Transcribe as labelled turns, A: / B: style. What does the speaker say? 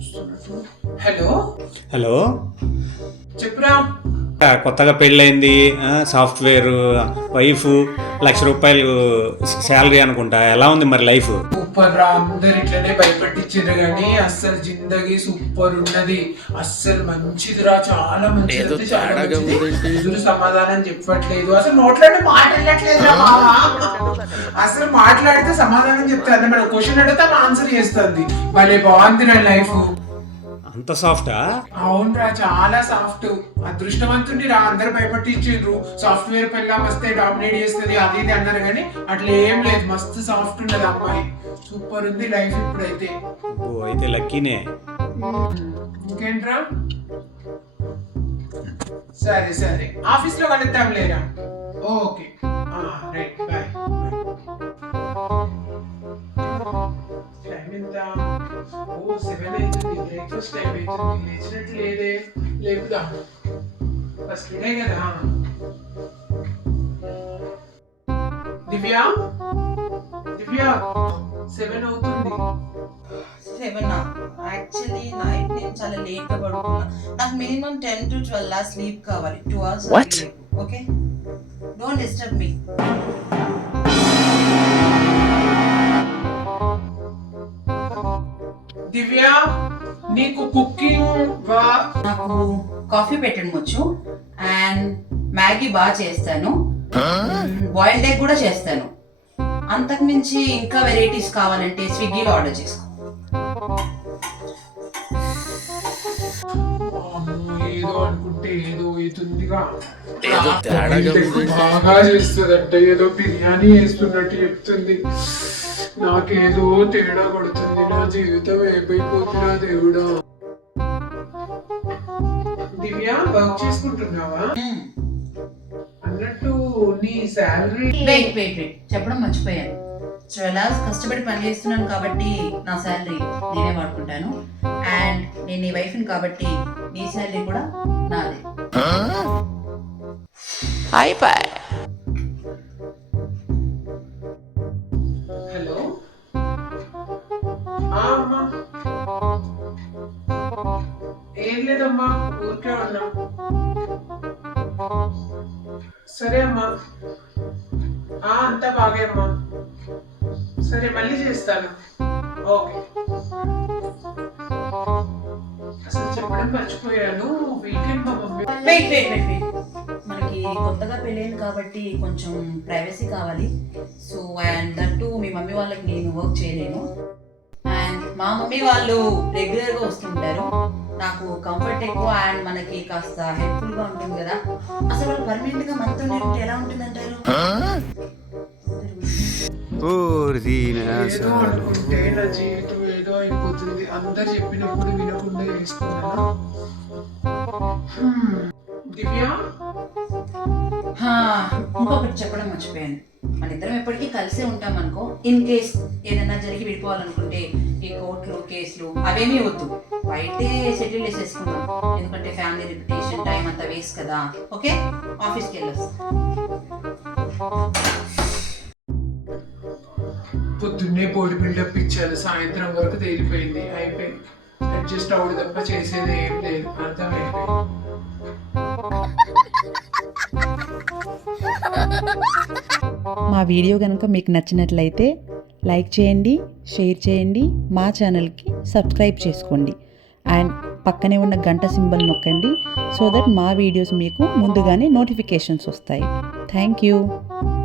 A: చూస్తున్నట్టు. Hello
B: hello,
A: చెప్పురా.
B: కొత్తగా పెళ్ళైంది, సాఫ్ట్వేర్ వైఫ్, ₹1,00,000 శాలరీ అనుకుంటా. ఎలా ఉంది మరి లైఫ్?
A: సూపర్ రా, అందరు ఇట్లనే భయపెట్టించారు కానీ అస్సలు జిందగీ సూపర్ ఉన్నది. అస్సలు మంచిదిరా, చాలా మంచిది, చాలా మంచిది. ఎదురు సమాధానం చెప్పట్లేదు, అసలు నోట్లాడి మాట్లాడట్లేదు. అసలు మాట్లాడితే సమాధానం చెప్తారు, మనం క్వశ్చన్ అడిగితే ఆన్సర్ చేస్తుంది. భలే బాగుంది రా లైఫ్.
B: అంత సాఫ్టా?
A: అవునరా, చాలా సాఫ్ట్. అదృష్టవంతుడి రా, అందరు భయపట్టించారు. సాఫ్ట్వేర్ పిల్ల మస్తే డామినేట్ చేస్తుంది అది ఇది అన్నారు కానీ అట్లా ఏం లేదు, మస్తు సాఫ్ట్ ఉన్నది అమ్మాయి. సూపర్ ఉంది లైఫ్ ఇప్పుడైతే.
B: ఓ, అయితే లక్కీనే.
A: ఇంకేంట్రా? సరే సరే, ఆఫీస్ లో కలుద్దాం లేరా? Okay, right, bye. టైం ఎంత? ఓ 7 అవుతుంది, బ్రేక్ఫాస్ట్ టైం అవుతుంది. లేచినట్టు లేదే, లేపుదా. ఫస్ట్ డే కదా. దివ్య, దివ్య, 7 అవుతుంది.
C: 7 యాక్చువల్లీ నైట్ నేను చాలా లేట్గా పడుకున్నా. నాకు మినిమం 10 to 12 hours స్లీప్ కావాలి. 2 hours okay, don't disturb me.
A: Divya, నీకు కుకింగ్
C: నాకు కాఫీ పెట్టడం వచ్చు అండ్ మ్యాగీ బాగా చేస్తాను, బాయిల్డ్ ఎగ్ కూడా చేస్తాను. అంతకు మించి ఇంకా వెరైటీస్ కావాలంటే స్విగ్గీలో ఆర్డర్ చేసుకో.
A: ఏదో అనుకుంటే ఏదో అవుతుందిగా. బాగా చేస్తుందంట, ఏదో బిర్యానీ వేస్తున్నట్టు చెప్తుంది. నాకేదో తేడా కొడుతుంది, నా జీవితం ఏమైపోతుందా దేవుడా. దివ్య, వర్క్ చేసుకుంటున్నావా? అన్నట్టు నీ శాలరీ
C: వెయిట్ చెప్పడం మర్చిపోయాను. 12 hours కష్టపడి పని చేస్తున్నాను కాబట్టి నా శాలరీ నేనే వాడుకుంటాను. అండ్ నేను నీ వైఫ్ని కాబట్టి నీ శాలరీ కూడా నాదే.
A: హలో, అమ్మా. ఏం లేదమ్మా, ఊరికే ఉన్నా. సరే అమ్మా, అంతా బాగే అమ్మా. సరే, మళ్ళీ చేస్తాను. ఓకే. అసలు చెప్పడం మర్చిపోయాను, వీకెండ్ మా మమ్మీ.
C: వెయిట్ మనకి కొత్తగా పెళ్ళైంది కాబట్టి కొంచెం ప్రైవసీ కావాలి. సో అండ్ దట్టు మీ మమ్మీ వాళ్ళకి నేను వర్క్ చేయలేను. అండ్ మా మమ్మీ వాళ్ళు రెగ్యులర్గా వస్తుంటారు. నాకు కంఫర్ట్ ఎక్కువ అండ్ మనకి కాస్త హెల్ప్ఫుల్గా ఉంటుంది కదా. అసలు వాళ్ళు పర్మనెంట్గా మనతో ఉంటే ఎలా ఉంటుంది అంటారు?
A: ఏదో అనుకుంటే నా జీవితం ఏదో అయిపోతుంది. అందరు చెప్పినప్పుడు వినకుండా చేసుకున్నాను. దివ్య,
C: ఇంకొకటి చెప్పడం మర్చిపోయాను. మన ఇద్దరం ఎప్పటికీ కలిసే ఉంటాం అనుకో. ఇన్ కేస్ ఏదైనా జరిగి విడిపోవాలనుకుంటే ఈ కోర్టులు కేసులు అవేమీ వద్దు, బయటే సెటిల్ చేసేసుకుందాం. ఎందుకంటే ఫ్యామిలీ రిప్యుటేషన్ టైం అంతా వేస్ట్ కదా. ఓకే, ఆఫీస్కి వెళ్ళొస్తాం.
A: పొద్దున్నే బాడీ బిల్డప్ ఇచ్చాను, సాయంత్రం వరకు తేలిపోయింది. అయిపోయింది, అడ్జస్ట్ అవుడు తప్ప చేసేది ఏం లేదు. అర్థమైపోయింది.
D: మా వీడియో కనుక మీకు నచ్చినట్లయితే లైక్ చేయండి, షేర్ చేయండి, మా ఛానల్కి సబ్స్క్రైబ్ చేసుకోండి అండ్ పక్కనే ఉన్న గంట సింబల్ నొక్కండి. సో దట్ మా వీడియోస్ మీకు ముందుగానే నోటిఫికేషన్స్ వస్తాయి. Thank you.